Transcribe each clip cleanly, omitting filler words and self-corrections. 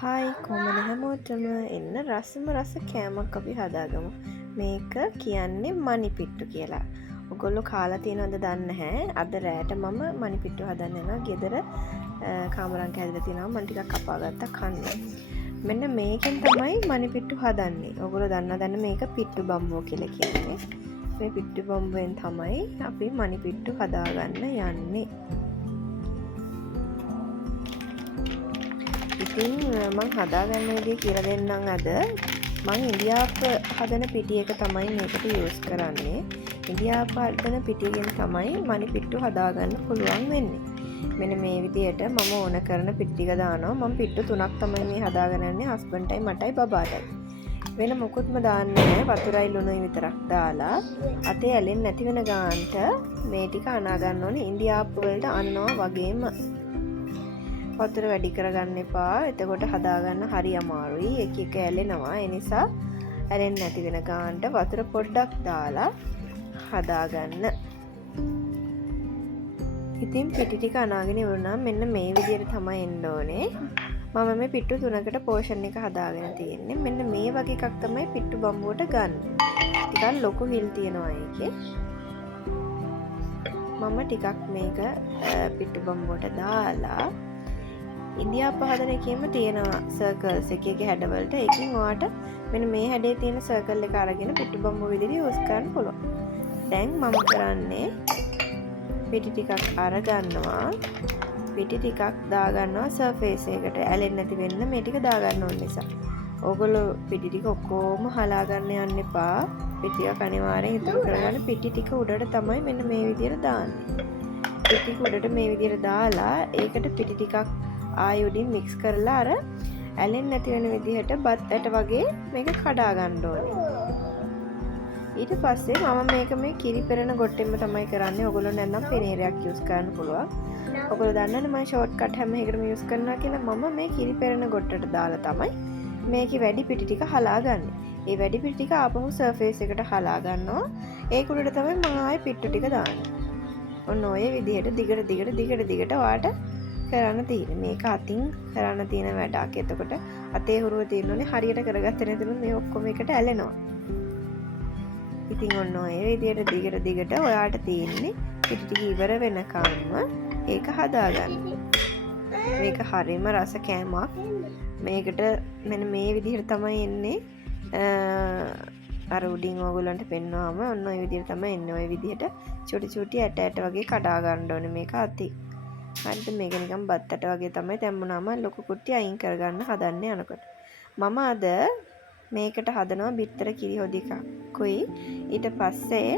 Hi කොහමද හැමෝටම එන්න රස කෑමක් අපි හදාගමු. මේක කියන්නේ මණිපිට්ටු කියලා. ඔගොල්ලෝ කාලා තියෙනවද දන්නේ නැහැ. අද රෑට මම මණිපිට්ටු හදන්න යනවා. ගෙදර කාමරංක හැදලා තියෙනවා. මම ටිකක් කපාගත්තා කන්න. මෙන්න මේකෙන් තමයි මණිපිට්ටු හදන්නේ. ඔගොල්ලෝ දන්න මේක පිට්ටු බම්බුව කියලා කියන්නේ. මේ පිට්ටු බම්බුවෙන් තමයි අපි මණිපිට්ටු හදාගන්න යන්නේ. ඉතින් මං හදාගන්න විදිය කියලා දෙන්නම් අද. මං ඉන්දියාප හදන පිටි එක තමයි මේකට යූස් කරන්නේ. ඉන්දියාප හදන පිටියෙන් තමයි මණිපිට්ටු හදාගන්න පුළුවන් වෙන්නේ. මෙන්න මේ විදියට මම ඕන කරන පිටි ටික දානවා. මම පිට්ටු 3ක් තමයි මේ හදාගෙන යන්නේ. හස්බන්ඩ්ටයි මටයි බබාටයි. වෙන මොකුත්ම දාන්නේ නැහැ. වතුරයි ලුණුයි විතරක් දාලා අතේ ඇලෙන්නේ නැති වෙන ගානට මේ ටික අනා ගන්න ඕනේ. ඉන්දියාප වලට අනනවා වගේම වතුර වැඩි කරගන්න එපා. එතකොට හදාගන්න හරි අමාරුයි. එක එක ඇලෙනවා. ඒ නිසා ඇලෙන්නේ නැති වෙන ගානට වතුර පොඩ්ඩක් දාලා හදාගන්න. ඉතින් පිටි ටික අනාගෙන ඉවරනම් මෙන්න මේ විදිහට තමයි එන්න ඕනේ. මම මේ පිට්ටු 3කට පෝෂන් එක හදාගෙන තියෙන්නේ. මෙන්න මේ වගේ එකක් තමයි පිට්ටු බම්බුවට ගන්න. ටිකක් ලොකු හිල් තියෙනවා ඒකේ. මම ටිකක් මේක පිට්ටු බම්බුවට දාලා ඉන්දියාප හදන එකේම තියෙනවා සර්කල්ස් එක එක හැඩවලට. ඒකින් ඔයාට මෙන්න මේ හැඩේ තියෙන සර්කල් එක අරගෙන පිට්ටු බම්බුව විදිහට යූස් කරන්න පුළුවන්. දැන් මම කරන්නේ පිටි ටිකක් අරගන්නවා. පිටි ටිකක් දාගන්නවා සර්ෆේස් එකට ඇලෙන්නේ නැති වෙන්න මේ ටික දාගන්න ඕන නිසා. ඕගොල්ලෝ පිටි ටික ඔක්කොම හලා ගන්න යන්න එපා. පිටි ටික අනිවාර්යෙන් ඉතුරු කරගන්න. පිටි ටික උඩට තමයි මෙන්න මේ විදිහට දාන්නේ. පිටි ටික උඩට මේ විදිහට දාලා ඒකට පිටි ටිකක් ආයුඩින් මික්ස් කරලා අර ඇලෙන්නේ නැති වෙන විදිහට බත් ඇට වගේ මේක කඩා ගන්න ඕනේ. ඊට පස්සේ මම මේක මේ කිරි පෙරන ගොට්ටෙම තමයි කරන්නේ. ඔයගොල්ලෝ නැත්නම් පෙනේරයක් යූස් කරන්න පුළුවන්. ඔයගොල්ලෝ දන්නවනේ මම ෂෝට් කට් හැම එකකටම යූස් කරනවා කියලා. මම මේ කිරි පෙරන ගොට්ටට දාලා තමයි මේකේ වැඩි පිටි ටික හලාගන්නේ. ඒ වැඩි පිටි ටික ආපහු සර්ෆේස් එකට හලා ගන්නවා. ඒක උඩට තමයි මම ආයේ පිට්ටු ටික දාන්නේ. ඔන්න ඔය විදිහට දිගට ඔයාට කරන්න තියෙන මේක අතින් කරන්න තියෙන වැඩක්. එතකොට අතේ හුරුව තියෙනුනේ හරියට කරගත්තේ නැතිනම් මේ ඔක්කොම එකට ඇලෙනවා. ඉතින් ඔන්න ඔය විදියට දිගට ඔයාට තියෙන්නේ පිටි ටික ඉවර වෙනකම්ම ඒක හදාගන්න. මේක හරිම රස කෑමක්. මේකට මෙන්න මේ විදිහට තමයි එන්නේ. අර උඩින් ඕගොල්ලන්ට පෙන්වාම ඔන්න ඔය විදිහට තමයි එන්නේ. ඔය විදිහට චුටි ඇට වගේ කඩා ගන්න ඕනේ මේක අතින්. හරිද? මේක නිකන් බත්තට වගේ තමයි තැම්බුනාම ලොකු කුට්ටි අයින් කරගන්න හදන්නේ යනකොට. මම අද මේකට හදනවා බිත්තර කිරි හොදි එකකුයි. ඊට පස්සේ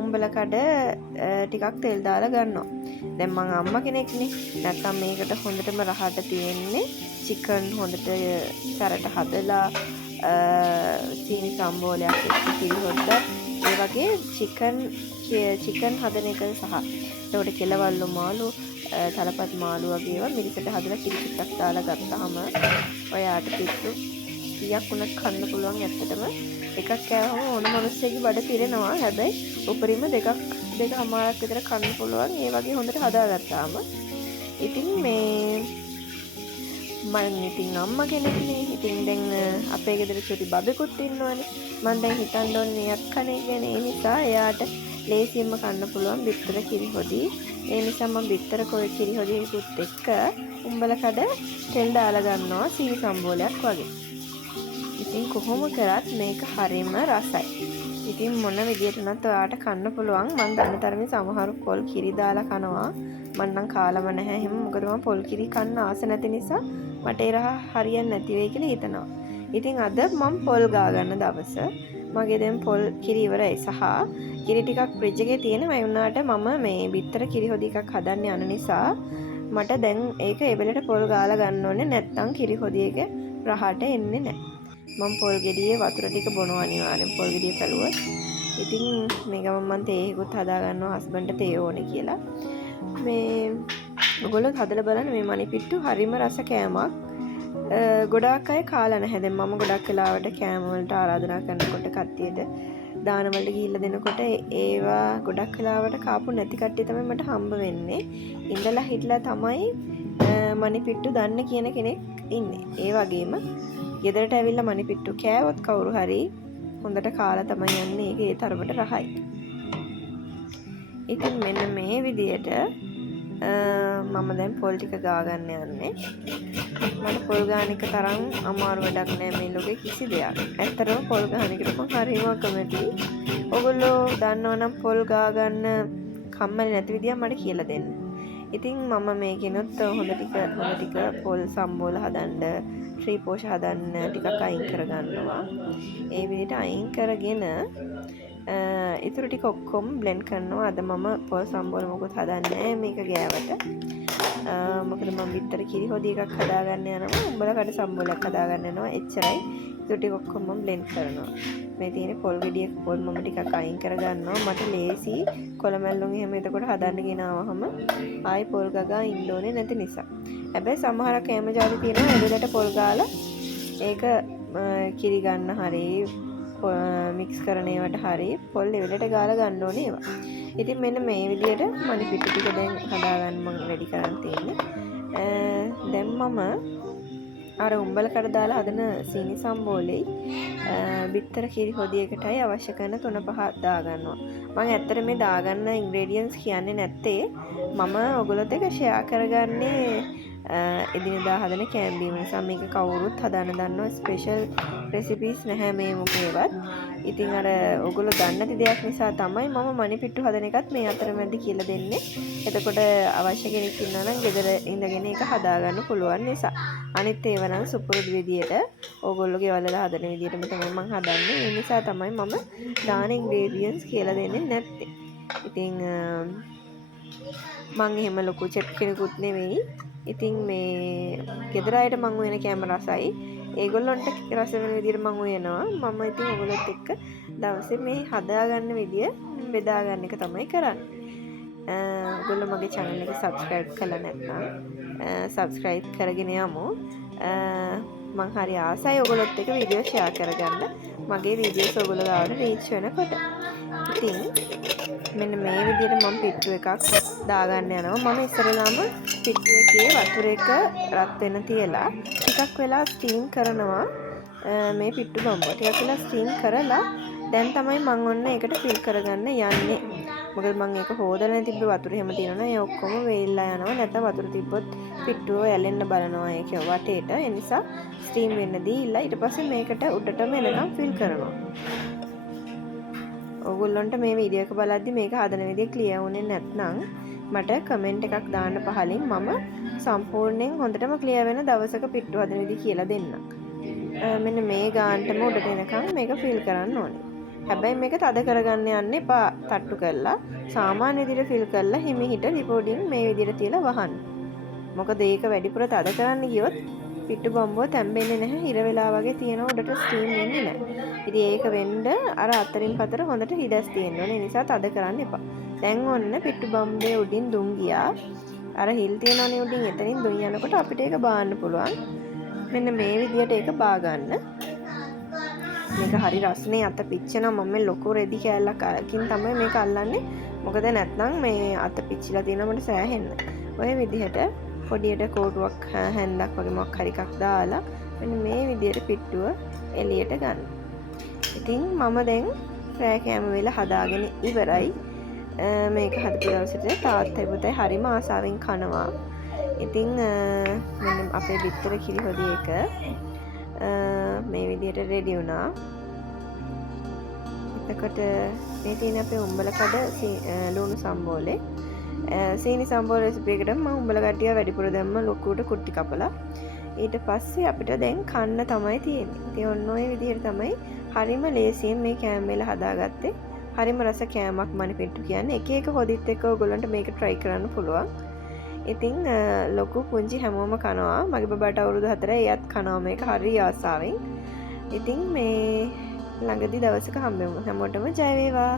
උඹල කඩ ටිකක් තෙල් දාලා ගන්නවා. දැන් මං අම්මා කෙනෙක්නේ. නැත්තම් මේකට හොඳටම රහට තියෙන්නේ චිකන් හොඳට සැරට හදලා සීනි සම්බෝලයක් එක්ක කිරි හොද්දා ඒ වගේ චිකන් හදන එක සහ ඒකට කෙලවල්ලු මාළු තලපත් මාළු වගේ ඒවා මිරිසට හදලා කිරි ටිකක් දාලා ගත්තාම ඔයාට පිට්ටු 100ක් උනත් කන්න පුළුවන්. ඇත්තටම එකක් කෑවම ඕන මිනිස්සෙගේ බඩ පිරෙනවා. හැබැයි උපරිම දෙකමාරක් විතර කන්න පුළුවන්. ඒ වගේ හොඳට හදාගත්තාම ඉතින් මේ මම ඉතින් අම්මා කෙනෙක්නේ. ඉතින් දැන් අපේ ගෙදර චුටි බබෙකුත් ඉන්නවනේ. මම දැන් හිතන්න ඕනේ එයත් කන්නේ ගැන. ඒ නිසා එයාට ලේසියෙන්ම කන්න පුළුවන් බිත්තර කිරි හොදි. ඒ නිසා මම බිත්තර කිරි හොදියකුත් එක්ක උඹල කඩ තෙල් දාලා ගන්නවා සීනි සම්බෝලයක් වගේ. ඉතින් කොහොම කරත් මේක හරිම රසයි. ඉතින් මොන විදියට උනත් ඔයාට කන්න පුළුවන්. මම දන්න තරමින් සමහරු පොල් කිරි දාලා කනවා. මම නම් කාලම නැහැ එහෙම. මොකද මම පොල් කිරි කන්න ආස නැති නිසා මට ඒ රහ හරියන්නේ නැති වෙයි කියලා හිතනවා. ඉතින් අද මම පොල් ගා ගන්න දවස. මගේ දැන් පොල් කිරි ඉවරයි සහ කිරි ටිකක් ෆ්‍රිජ් එකේ තියෙනවා. ඒ වුණාට මම මේ බිත්තර කිරි හොදි එකක් හදන්න යන නිසා මට දැන් ඒක එවෙලට පොල් ගාලා ගන්න ඕනේ. නැත්තම් කිරි හොදි එක රහට එන්නේ නැහැ. මම පොල් ගෙඩියේ වතුර ටික බොනවා අනිවාර්යෙන් පොල් ගෙඩිය පැලුවොත්. ඉතින් මේ ගමන් මම තේහෙකුත් හදා ගන්නවා හස්බන්ඩ්ට තේ ඕනේ කියලා. මේ ඔයගොල්ලෝ හදලා බලන්න මේ මණිපිට්ටු හරිම රස කෑමක්. ගොඩාක් අය කාලා නැහැ. දැන් මම ගොඩක් වෙලාවට කෑම වලට ආරාධනා කරනකොට කට්ටියට දානවලට ගිහිල්ලා දෙනකොට ඒවා ගොඩක් වෙලාවට කාපු නැති කට්ටිය තමයි මට හම්බ වෙන්නේ. ඉඳලා හිටලා තමයි මණිපිට්ටු දන්න කියන කෙනෙක් ඉන්නේ. ඒ වගේම ගෙදරට ඇවිල්ලා මණිපිට්ටු කෑවොත් කවුරු හරි හොඳට කාලා තමයි යන්නේ. ඒක ඒ තරමට රහයි. ඉතින් මෙන්න මේ විදියට මම දැන් පොල් ටික ගා ගන්න යන්නේ. මට පොල් ගාන එක තරම් අමාරු වැඩක් නෑ මේ ලෝකේ කිසි දෙයක්. ඇත්තටම පොල් ගාන එකට මම හරිම කැමතියි. ඔයගොල්ලෝ දන්නවනම් පොල් ගා ගන්න කම්මැලි නැති විදියක් මට කියලා දෙන්න. ඉතින් මම මේකෙනොත් හොඳ ටික පොල් සම්බෝල හදන්න, ට්‍රී පෝෂ හදන්න ටිකක් අයින් කරගන්නවා. ඒ විදිහට අයින් කරගෙන ඉතුරු ටික ඔක්කොම බ්ලෙන්ඩ් කරනවා. අද මම පොල් සම්බෝල මොකුත් හදන්නේ මේක ගෑවට. මොකද මම විතර කිරි හොදි එකක් හදාගන්න යනවා. උඹලා කඩ සම්බෝලයක් හදාගන්න යනවා. එච්චරයි. ඉතුරු ටික ඔක්කොම මම බ්ලෙන්ඩ් කරනවා. මේ තියෙන පොල් ගෙඩියක පොල් මම ටිකක් අයින් කරගන්නවා. මට ලේසි කොළමැල්ලුන් එහෙම එතකොට හදන්න ගෙනාවහම ආයි පොල් ගගා ඉන්න ඕනේ නැති නිසා. හැබැයි සමහරක් කැම ජාති තියෙනවා එළදට පොල් ගාලා ඒක කිරි ගන්න හරි මික්ස් කරන ඒවට හරි පොල් එළදට ගාලා ගන්න ඕනේ ඒවා. ඉතින් මෙන්න මේ විදියට මණිපිට්ටු ටික දැන් හදාගන්න මම රෙඩි කරන් තියෙන්නේ. දැන් මම අර උඹල කඩ දාලා හදන සීනි සම්බෝලෙයි බිත්තර කිරි හොදියකටයි අවශ්‍ය කරන 3-5 දාගන්නවා. මම ඇත්තට මේ දාගන්න ඉන්ග්‍රේඩියන්ට්ස් කියන්නේ නැත්තේ මම ඔයගොල්ලොත් එක්ක ෂෙයා කරගන්නේ එදිනෙදා හදන කෑම නිසා. මේක කවුරුත් හදන්න දන්නව ස්පෙෂල් රෙසිපීස් නැහැ මේ මොකේවත්. ඉතින් අර ඔයගොල්ලෝ දන්නේ නැති දෙයක් නිසා තමයි මම මණිපිට්ටු හදන එකත් මේ අතරමැදි කියලා දෙන්නේ. එතකොට අවශ්‍ය කෙනෙක් ඉන්නවා නම් ගෙදර ඉඳගෙන ඒක හදාගන්න පුළුවන් නිසා. අනිත් ඒවා නම් සුපුරුදු විදියට ඕගොල්ලෝ ගෙවල්ලා හදන විදියටම තමයි මම හදන්නේ. ඒ නිසා තමයි මම දාන ඉන්ග්‍රේඩියන්ට්ස් කියලා දෙන්නේ නැත්තේ. ඉතින් මම එහෙම ලොකු චෙෆ් කෙනෙකුත් නෙවෙයි. ඉතින් මේ ගෙදර අයට මම උයන කැම රසයි. ඒගොල්ලන්ට රස වෙන විදියට මම උයනවා. මම ඉතින් ඔයගොල්ලොත් එක්ක දවසේ මේ හදාගන්න විදිය බෙදා ගන්න එක තමයි කරන්නේ. ඔයගොල්ලෝ මගේ channel එක subscribe කරලා නැත්නම් subscribe කරගෙන යමු. මම හරි ආසයි ඔයගොල්ලොත් එක්ක වීඩියෝ share කරගන්න. මගේ වීඩියෝස් ඔයගොල්ලෝ ගාවට reach වෙනකොට. ඉතින් මෙන්න මේ විදියට මම පිට්ටු එකක් දාගන්න යනවා. මම ඉස්සරලාම පිට්ටු එකේ වතුර එක රත් වෙන තියලා ටිකක් වෙලා ස්ටීම් කරනවා. මේ පිට්ටු බම්බුව ටිකක් වෙලා ස්ටීම් කරලා දැන් තමයි මම ඔන්න ඒකට ෆිල් කරගන්න යන්නේ. මොකද මම ඒක හොදලා තිබ්බ වතුර හැම තියෙනවා. ඒ ඔක්කොම වේල්ලා යනවා. නැත්නම් වතුර තිබ්බොත් පිට්ටුව ඇලෙන්න බලනවා ඒක වටේට. ඒ නිසා ස්ටීම් වෙන්න දීලා ඊට පස්සේ මේකට උඩටම එනකම් ෆිල් කරනවා. ඔයගොල්ලන්ට මේ වීඩියෝ එක බලද්දි මේක හදන විදිය ක්ලියර් වුණේ නැත්නම් මට කමෙන්ට් එකක් දාන්න පහලින් මම සම්පූර්ණයෙන් හොඳටම ක්ලියර් වෙන දවසක පිට්ටු හදන විදිය කියලා දෙන්නම්. මෙන්න මේ ගානටම උඩට එනකම් මේක ෆිල් කරන්න ඕනේ. හැබැයි මේක තද කරගන්න යන්න එපා. තට්ටු කරලා සාමාන්‍ය විදියට ෆිල් කරලා හිමිහිට රිපෝඩින් මේ විදියට තියලා වහන්න. මොකද ඒක වැඩිපුර තද කරන්න ගියොත් පිට්ටු බම්බුව තැම්බෙන්නේ නැහැ. හිර වෙලා වගේ තියෙන උඩට ස්ටීම් වෙන්නේ නැහැ. ඉතින් ඒක වෙන්න අර අතරින් පතර හොඳට හිදස් තියෙන්න ඕනේ. ඒ නිසා තද කරන්න එපා. දැන් ඔන්න පිට්ටු බම්බේ උඩින් දුම් ගියා. අර හිල් තියෙනවනේ උඩින් එතනින් දුම් යනකොට අපිට ඒක බාන්න පුළුවන්. මෙන්න මේ විදියට ඒක බා ගන්න. මේක හරි රස්නේ අත පිච්චෙනවා. මම ලොකු රෙදි කෑල්ලකින් තමයි මේක අල්ලන්නේ. මොකද නැත්නම් මේ අත පිච්චිලා තියෙනවා මට සෑහෙන්න. ඔය විදිහට පොඩියට කෝටුවක් හැන්දක් වගේ මොකක් හරි එකක් දාලා මෙන්න මේ විදියට පිට්ටුව එළියට ගන්න. ඉතින් මම දැන් ෆ්‍රෑ කෑම වෙලා හදාගෙන ඉවරයි. මේක හදපු දවසට තාත්තයි පුතයි හරිම ආසාවෙන් කනවා. ඉතින් මෙන්න අපේ බිත්තර කිරි හොදි එක මේ විදියට රෙඩි වුණා. එතකොට මේ තියෙන අපේ උඹල කඩ ලුණු සම්බෝලේ සීනි සම්බෝල රෙසිපි එකට මම උඹල කඩිය වැඩිපුර දැම්ම ලොකුට කුටි කපලා. ඊට පස්සේ අපිට දැන් කන්න තමයි තියෙන්නේ. ඉතින් ඔන්න ඔය විදිහට තමයි හරිම ලේසියෙන් මේ කෑම වල හදාගත්තේ. හරිම රස කෑමක් මණිපිට්ටු කියන්නේ. එක එක හොදිත් එක්ක ඔයගොල්ලන්ට මේක try කරන්න පුළුවන්. ඉතින් ලොකු පුංචි හැමෝම කනවා. මගේ බබාට අවුරුදු 4යි. එයාත් කනවා මේක හරි ආසාවෙන්. ඉතින් මේ ළඟදි දවසක හම්බෙමු. හැමෝටම ජය වේවා.